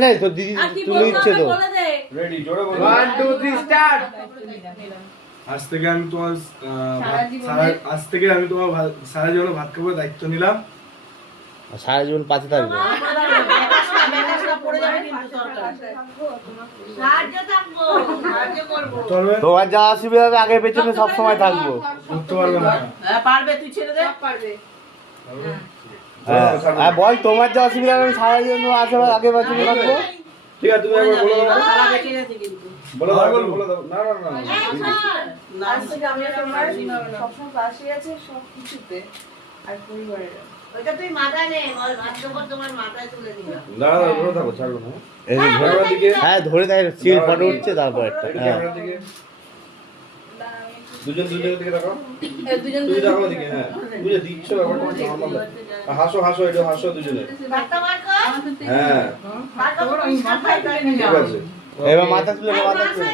না তো দিদি তুলে দিচ্ছে তো। রেডি, জোরে বলো। 1 2 3 স্টার্ট। আজ থেকে আমি তোমার সারা জীবনে ভাত খাবার দায়িত্ব নিলাম। সারা জীবন পাশে থাকবো। তোমার যা অসুবিধা হবে আগে পেছনে সব সময় থাকবো। করতে পারবে না। পারবে, তুই ছেড়ে দে। পারবে। হ্যাঁ বল, তোমার যা অসুবিধা হবে আমি সারা জীবন আগে পেছনে থাকবো। ঠিক আছে, তুমি একবার বলে দাও। সারা বেঁচে গেছে কিন্তু। বলে দাও, বলে দাও। না না না। আজ থেকে আমি তোমার সবসময় পাশে আছে সব কিছুতে আর পরিবারে। ওইটা তুই মাথায় নে, বল ভাগ্যবর তোমার মাথায় তুলে দিলাম। না না, ধরে থাকো, ছাড়ো না। এই যে ক্যামেরার দিকে। হ্যাঁ ধরে থাকে, সিল ফটো উঠছে তারপর একটা। হ্যাঁ ক্যামেরার দিকে। দুজন দিকে তাকাও। দুজন তুই তাকাও দিকে, হ্যাঁ। বুঝে দিচ্ছ ব্যাপারটা নরমাল। হাসো হাসো, এটা হাসো দুজনে। ভাতটা বার কর। হ্যাঁ। ভাতটা বড় মাথায় তুলে ঠিক আছে। এবার মাথা তুলে মাথা তুলে